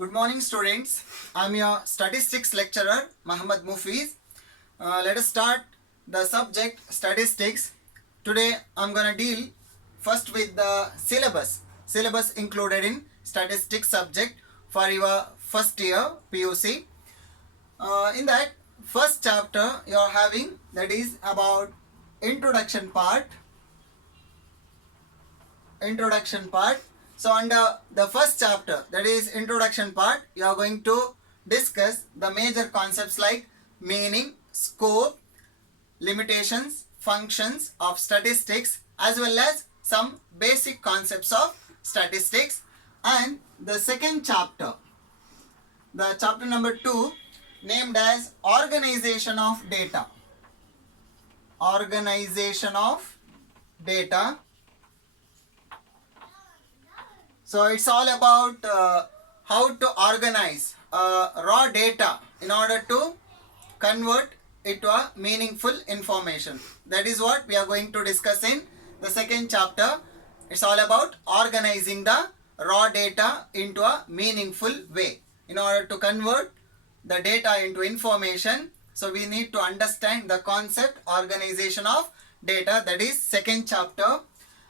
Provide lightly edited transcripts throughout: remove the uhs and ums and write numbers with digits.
Good morning, students. I'm your statistics lecturer, Muhammad Mufiz. Let us start the subject statistics. Today, I'm gonna deal first with the syllabus. Syllabus included in statistics subject for your first year PUC. In that first chapter, you're having that is about introduction part. So under the first chapter, that is introduction part, you are going to discuss the major concepts like meaning, scope, limitations, functions of statistics, as well as some basic concepts of statistics. And the second chapter, the chapter number 2, named as organization of data. Organization of data. So it's all about how to organize raw data in order to convert it to a meaningful information. That is what we are going to discuss in the second chapter. It's all about organizing the raw data into a meaningful way. In order to convert the data into information, so we need to understand the concept organization of data. That is second chapter.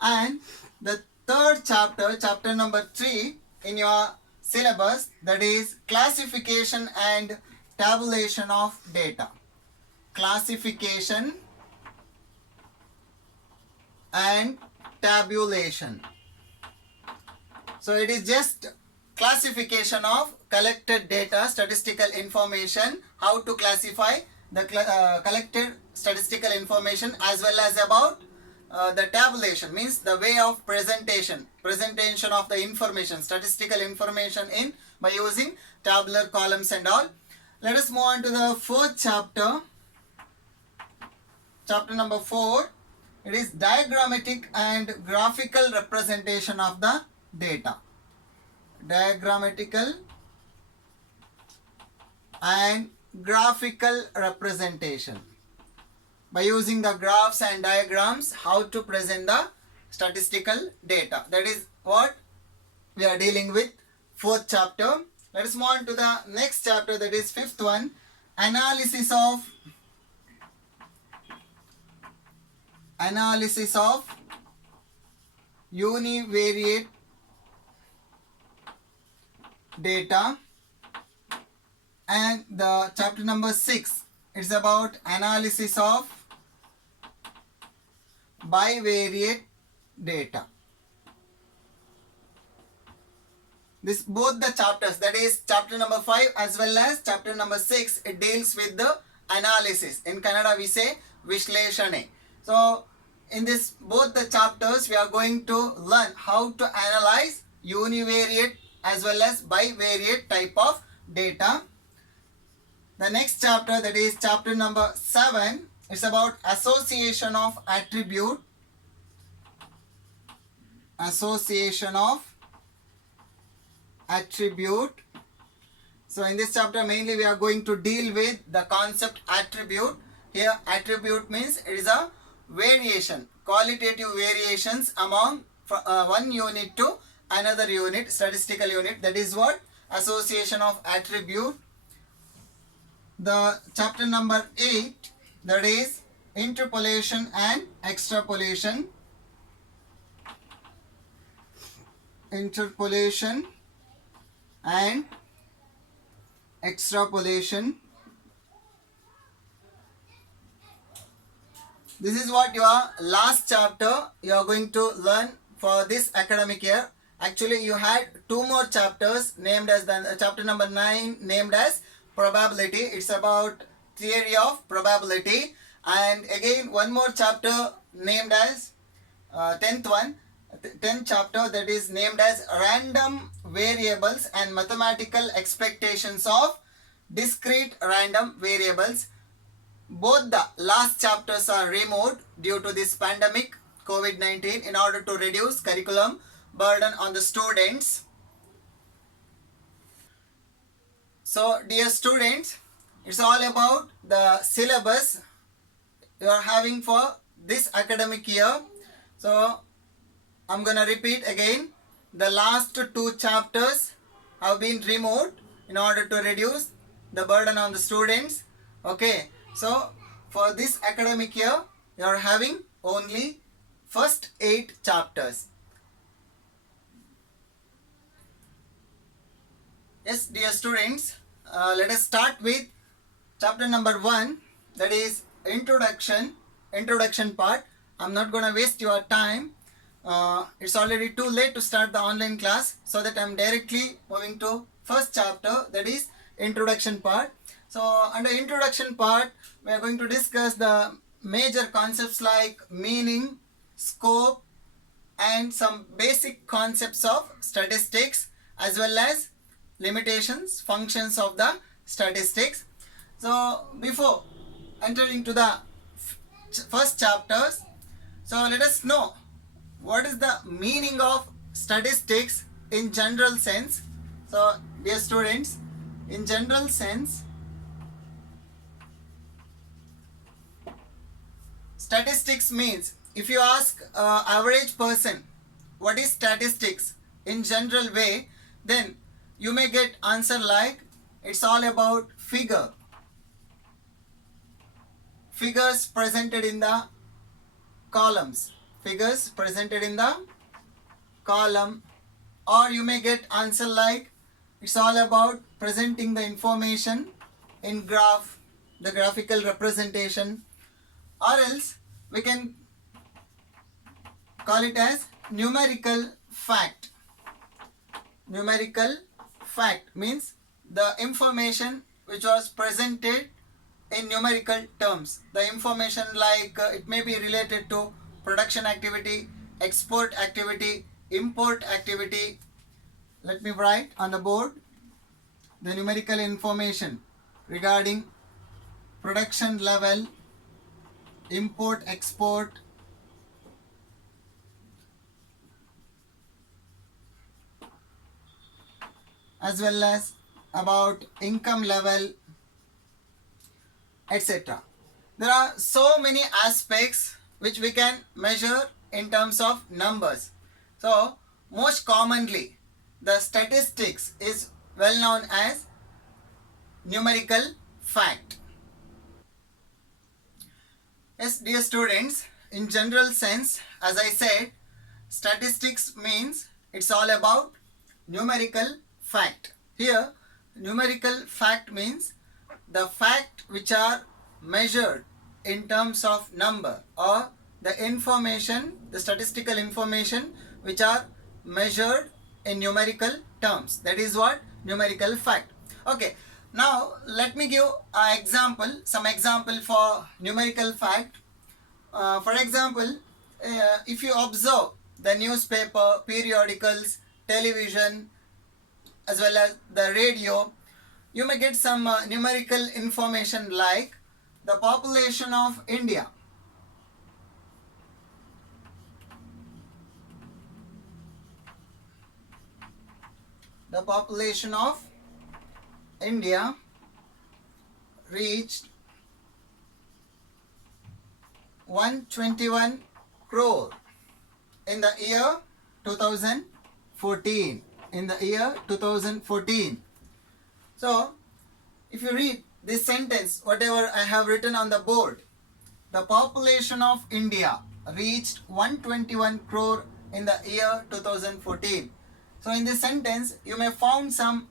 And the third chapter, chapter number 3 in your syllabus, that is classification and tabulation of data. Classification and tabulation. So it is just classification of collected data, statistical information, how to classify the collected statistical information, as well as about the tabulation, means the way of presentation of the information, statistical information in by using tabular columns and all. Let us move on to the fourth chapter, chapter number 4. It is diagrammatic and graphical representation of the data. Diagrammatical and graphical representation. By using the graphs and diagrams, how to present the statistical data. That is what we are dealing with fourth chapter. Let us move on to the next chapter, that is fifth one, analysis of univariate data. And the chapter number 6, it's about analysis of bivariate data. This both the chapters, that is chapter number 5 as well as chapter number 6, it deals with the analysis. In Kannada we say Vishleshane. So in this both the chapters we are going to learn how to analyze univariate as well as bivariate type of data. The next chapter, that is chapter number 7, it's about association of attribute. Association of attribute. So in this chapter mainly we are going to deal with the concept attribute. Here attribute means it is a variation, qualitative variations among one unit to another unit, statistical unit. That is what association of attribute. The chapter number 8, that is interpolation and extrapolation. Interpolation and extrapolation. This is what your last chapter you are going to learn for this academic year. Actually you had 2 more chapters named as the chapter number 9 named as probability. It's about theory of probability. And again 1 more chapter named as 10th chapter, that is named as random variables and mathematical expectations of discrete random variables. Both the last chapters are removed due to this pandemic COVID-19 in order to reduce curriculum burden on the students. So dear students, it's all about the syllabus you are having for this academic year. So I'm gonna repeat again. The last 2 chapters have been removed in order to reduce the burden on the students. Okay, so for this academic year you are having only first 8 chapters. Yes, dear students, let us start with chapter number 1, that is introduction part. I'm not gonna waste your time. It's already too late to start the online class, so that I'm directly moving to first chapter, that is introduction part. So under introduction part we are going to discuss the major concepts like meaning, scope, and some basic concepts of statistics, as well as limitations, functions of the statistics. So before entering to the first chapters, so let us know what is the meaning of statistics in general sense. So dear students, in general sense, statistics means, if you ask average person what is statistics in general way, then you may get answer like it's all about figures presented in the columns, figures presented in the column. Or you may get answer like it's all about presenting the information in graph, the graphical representation. Or else we can call it as numerical fact. Numerical fact means the information which was presented in numerical terms. The information like it may be related to production activity, export activity, import activity. Let me write on the board the numerical information regarding production level, import, export, as well as about income level, etc. There are so many aspects which we can measure in terms of numbers. So most commonly the statistics is well known as numerical fact. Yes, dear students, in general sense, as I said, statistics means it's all about numerical fact. Here numerical fact means the fact which are measured in terms of number, or the information, the statistical information which are measured in numerical terms. That is what numerical fact. Okay, now let me give an example, some example for numerical fact. For example, if you observe the newspaper, periodicals, television, as well as the radio, you may get some numerical information like the population of India. The population of India reached 121 crore in the year 2014. In the year 2014. So if you read this sentence, whatever I have written on the board, the population of India reached 121 crore in the year 2014. So in this sentence you may found some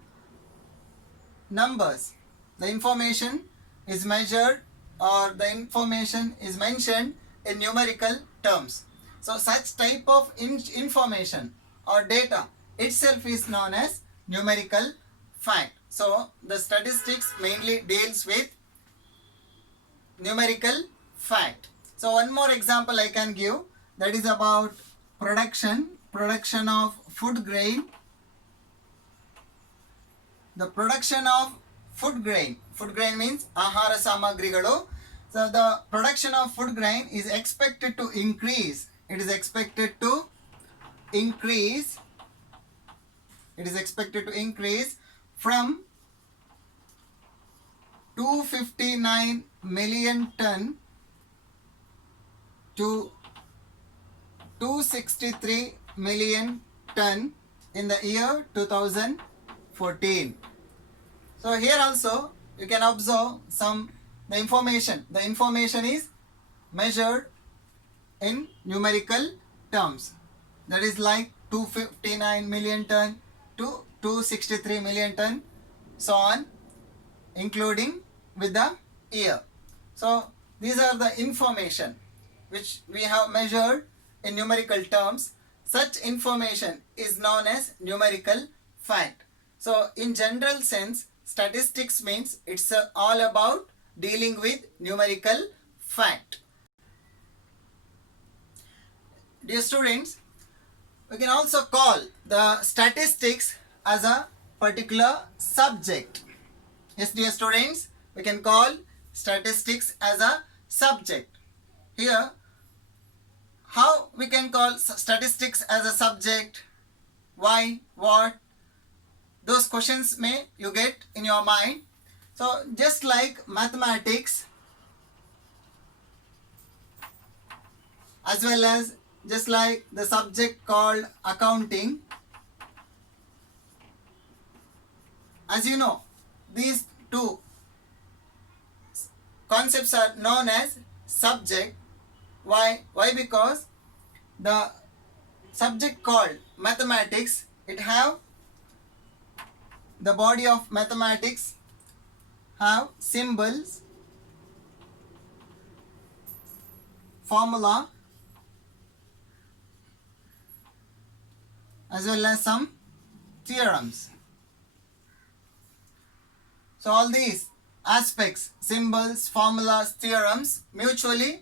numbers. The information is measured, or the information is mentioned in numerical terms. So such type of information or data itself is known as numerical fact. So the statistics mainly deals with numerical fact. So one more example I can give, that is about production of food grain. The production of food grain means ahara samagrigalu. So the production of food grain is expected to increase. It is expected to increase from 259 million ton to 263 million ton in the year 2014. 14. So here also you can observe the information. The information is measured in numerical terms. That is like 259 million ton to 263 million ton, so on, including with the year. So these are the information which we have measured in numerical terms. Such information is known as numerical fact. So in general sense, statistics means it's all about dealing with numerical fact. Dear students, we can also call the statistics as a particular subject. Yes, dear students, we can call statistics as a subject. Here, how we can call statistics as a subject? Why? What? Those questions may you get in your mind. So just like mathematics, as well as just like the subject called accounting, as you know, these two concepts are known as subject. Why? Because the subject called mathematics, it have the body of mathematics have symbols, formula, as well as some theorems. So all these aspects, symbols, formulas, theorems, mutually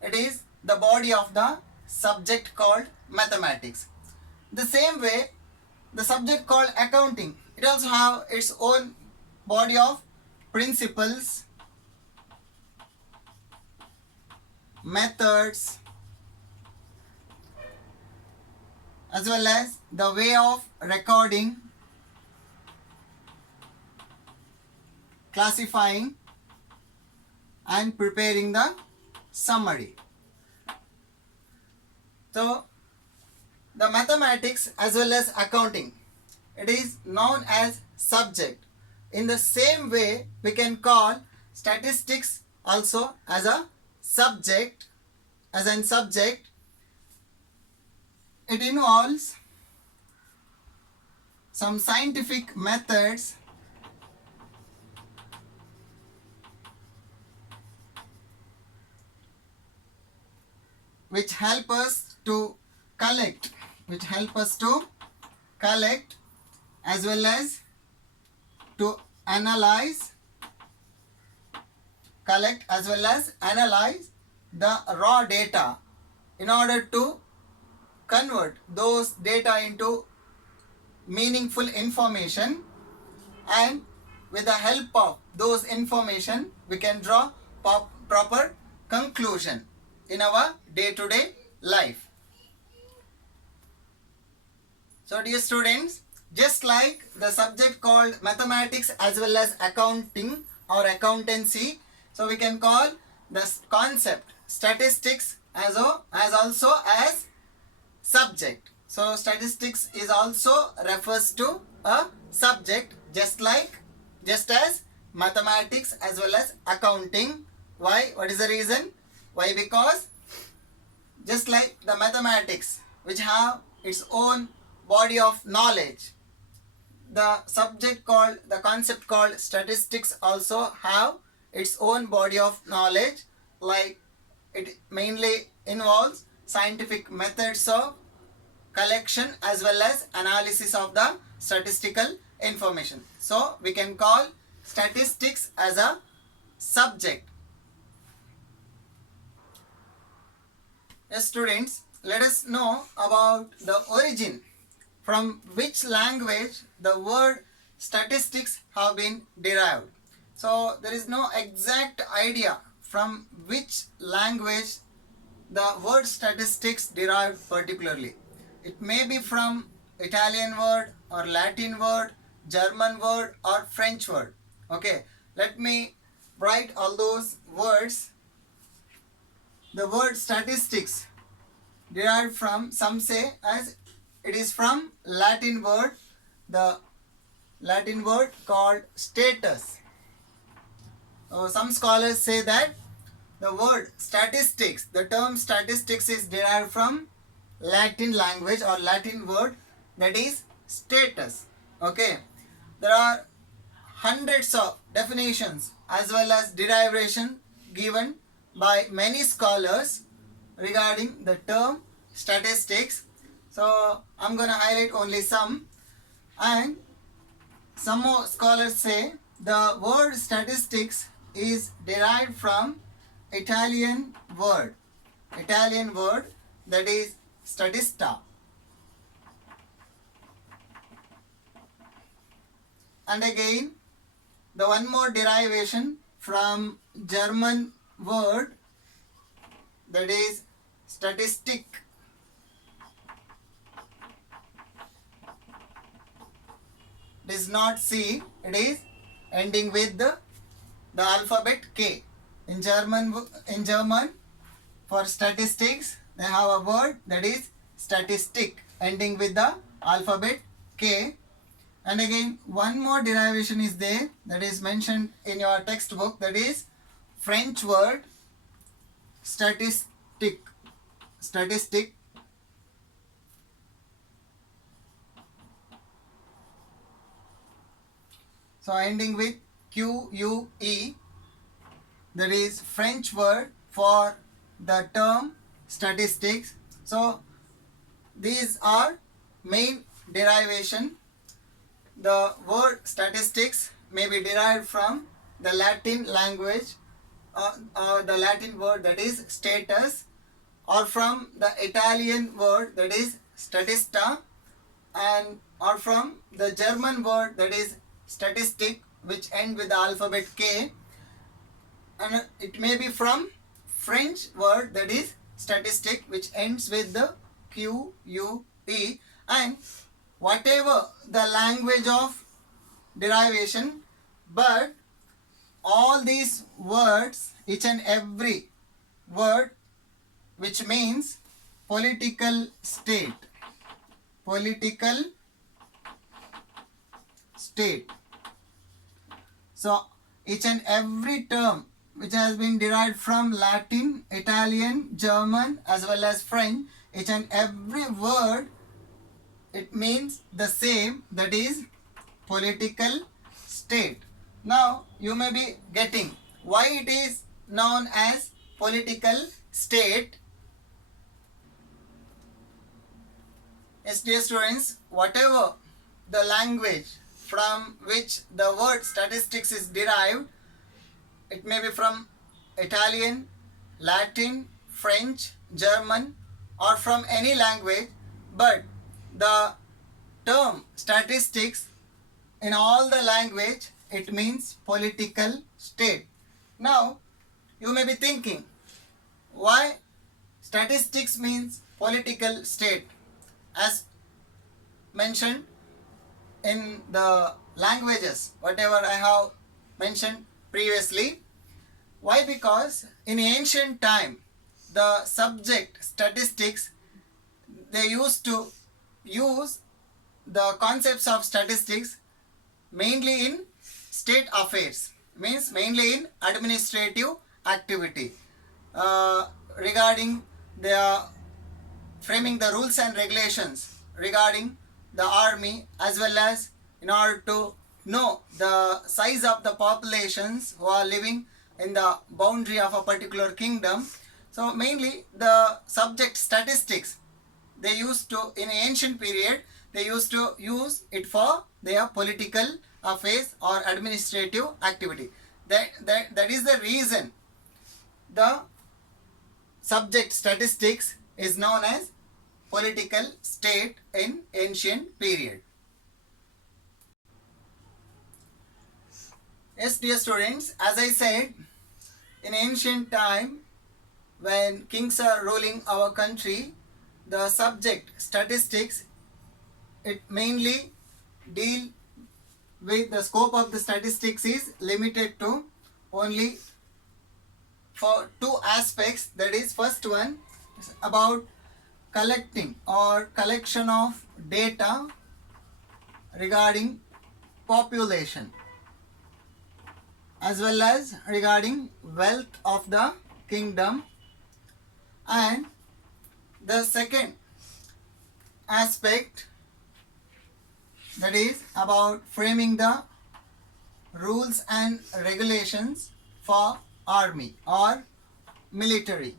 it is the body of the subject called mathematics. The same way, the subject called accounting, it also have its own body of principles, methods, as well as the way of recording, classifying, and preparing the summary. So the mathematics as well as accounting, it is known as subject. In the same way, we can call statistics also as a subject. As a subject, it involves some scientific methods which help us to collect, as well as to analyze, the raw data in order to convert those data into meaningful information, and with the help of those information we can draw proper conclusion in our day-to-day life. So dear students, just like the subject called mathematics as well as accounting or accountancy, so we can call the concept statistics as also as subject. So statistics is also refers to a subject, just as mathematics as well as accounting. Why? What is the reason? Why? Because just like the mathematics which have its own body of knowledge, the concept called statistics also have its own body of knowledge, like it mainly involves scientific methods of collection as well as analysis of the statistical information. So we can call statistics as a subject. Yes, students, let us know about the origin, from which language the word statistics have been derived. So there is no exact idea from which language the word statistics derived particularly. It may be from Italian word or Latin word, German word or French word. Okay, let me write all those words. The word statistics derived from, some say as it is from Latin word. The Latin word called status. Some scholars say that the word statistics, the term statistics is derived from Latin language or Latin word that is status. Okay. There are hundreds of definitions as well as derivation given by many scholars regarding the term statistics. So I'm going to highlight only some, and some more scholars say the word statistics is derived from Italian word that is statista. And again, the one more derivation from German word that is statistic. It is not C, it is ending with the alphabet K. In German, for statistics, they have a word that is statistic ending with the alphabet K. And again, one more derivation is there that is mentioned in your textbook, that is French word statistic. So ending with QUE, that is French word for the term statistics. So these are main derivation. The word statistics may be derived from the Latin language or the Latin word that is status, or from the Italian word that is statista, and or from the German word that is statistic, which end with the alphabet K, and it may be from French word that is statistic, which ends with the QUE, and whatever the language of derivation, but all these words, each and every word which means political state. So each and every term which has been derived from Latin, Italian, German as well as French, each and every word, it means the same, that is political state. Now you may be getting why it is known as political state. Yes, dear students, whatever the language from which the word statistics is derived, it may be from Italian, Latin, French, German, or from any language, but the term statistics in all the language, it means political state. Now you may be thinking, why statistics means political state? As mentioned in the languages, whatever I have mentioned previously. Why? Because in ancient time, the subject statistics, they used to use the concepts of statistics mainly in state affairs, means mainly in administrative activity, regarding the framing the rules and regulations regarding the army, as well as in order to know the size of the populations who are living in the boundary of a particular kingdom. So mainly the subject statistics, they used to, in ancient period, they used to use it for their political affairs or administrative activity. That is the reason the subject statistics is known as political state in ancient period. Yes, dear students, as I said, in ancient time, when kings are ruling our country, the subject statistics, it mainly deal with the scope of the statistics is limited to only for two aspects. That is, first one is about collecting or collection of data regarding population as well as regarding wealth of the kingdom. And the second aspect, that is about framing the rules and regulations for army or military.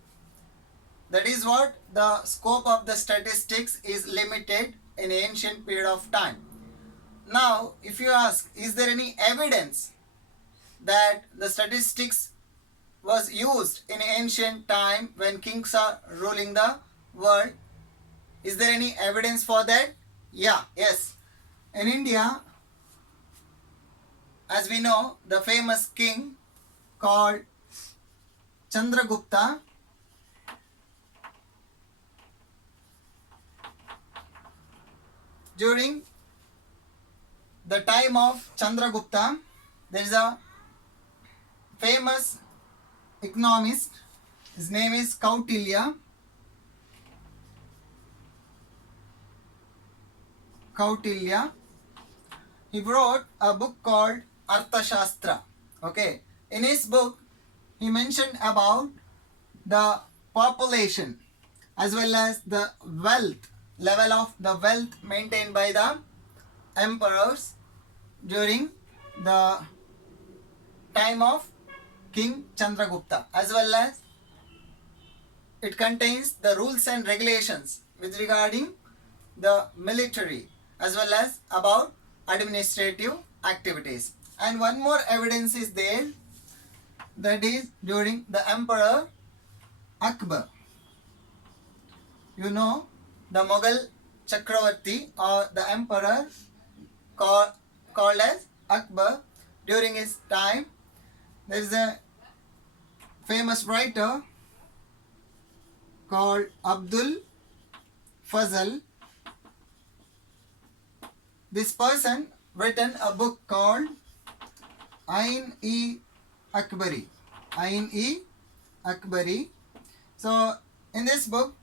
That is what the scope of the statistics is limited in ancient period of time. Now, if you ask, is there any evidence that the statistics was used in ancient time when kings are ruling the world? Is there any evidence for that? Yes. In India, as we know, the famous king called Chandragupta, during the time of Chandragupta, there is a famous economist. His name is Kautilya. He wrote a book called Arthashastra. Okay. In his book, he mentioned about the population as well as the wealth, level of the wealth maintained by the emperors during the time of King Chandragupta, as well as it contains the rules and regulations with regarding the military as well as about administrative activities. And one more evidence is there, that is during the Emperor Akbar. You know, the Mughal Chakravarti or the emperor called as Akbar. During his time, there is a famous writer called Abdul Fazl. This person written a book called Ain-e-Akbari. Ain-e-Akbari. So in this book,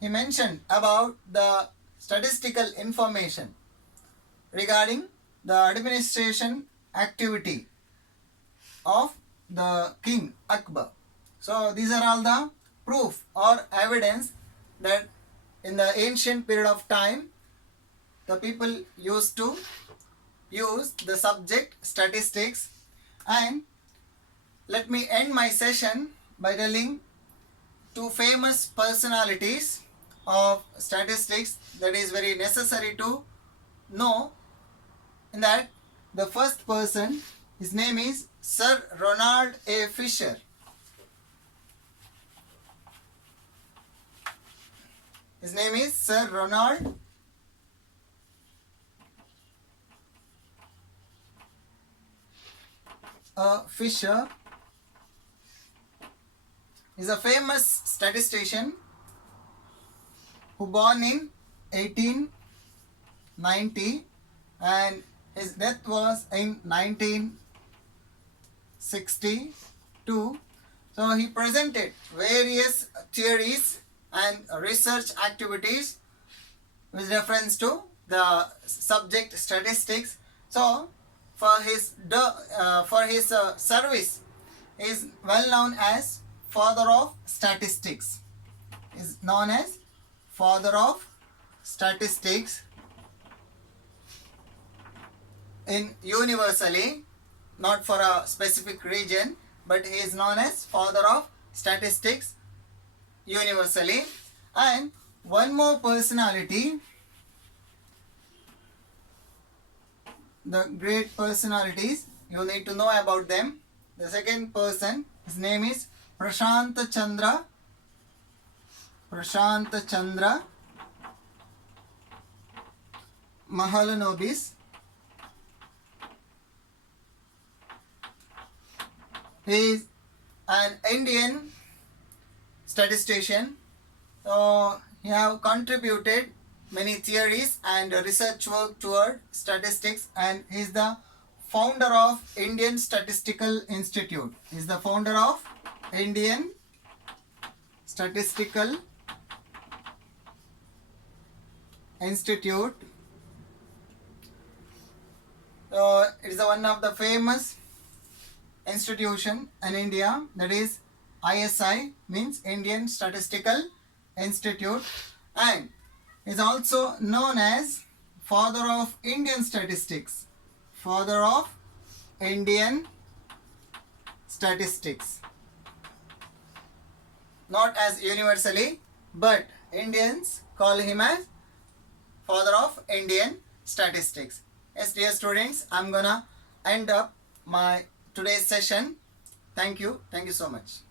he mentioned about the statistical information regarding the administration activity of the King Akbar. So these are all the proof or evidence that in the ancient period of time, the people used to use the subject statistics. And let me end my session by telling two famous personalities of statistics that is very necessary to know. In that, the first person, his name is Sir Ronald A. Fisher. His name is Sir Ronald Fisher. He is a famous statistician who born in 1890 and his death was in 1962. So he presented various theories and research activities with reference to the subject statistics. So for his service, he is well known as father of statistics. Is known as father of statistics in universally, not for a specific region, but he is known as father of statistics universally. And one more personality, the great personalities, you need to know about them. The second person, his name is Prashant Chandra Mahalanobis. He is an Indian statistician. So he have contributed many theories and research work toward statistics, and he is the founder of Indian Statistical Institute. He is the founder of Indian Statistical Institute. it is one of the famous institution in India, that is ISI, means Indian Statistical Institute, and is also known as father of Indian statistics. Father of Indian statistics. Not as universally, but Indians call him as father of Indian statistics. Yes, dear students, I'm gonna end up my today's session. Thank you so much.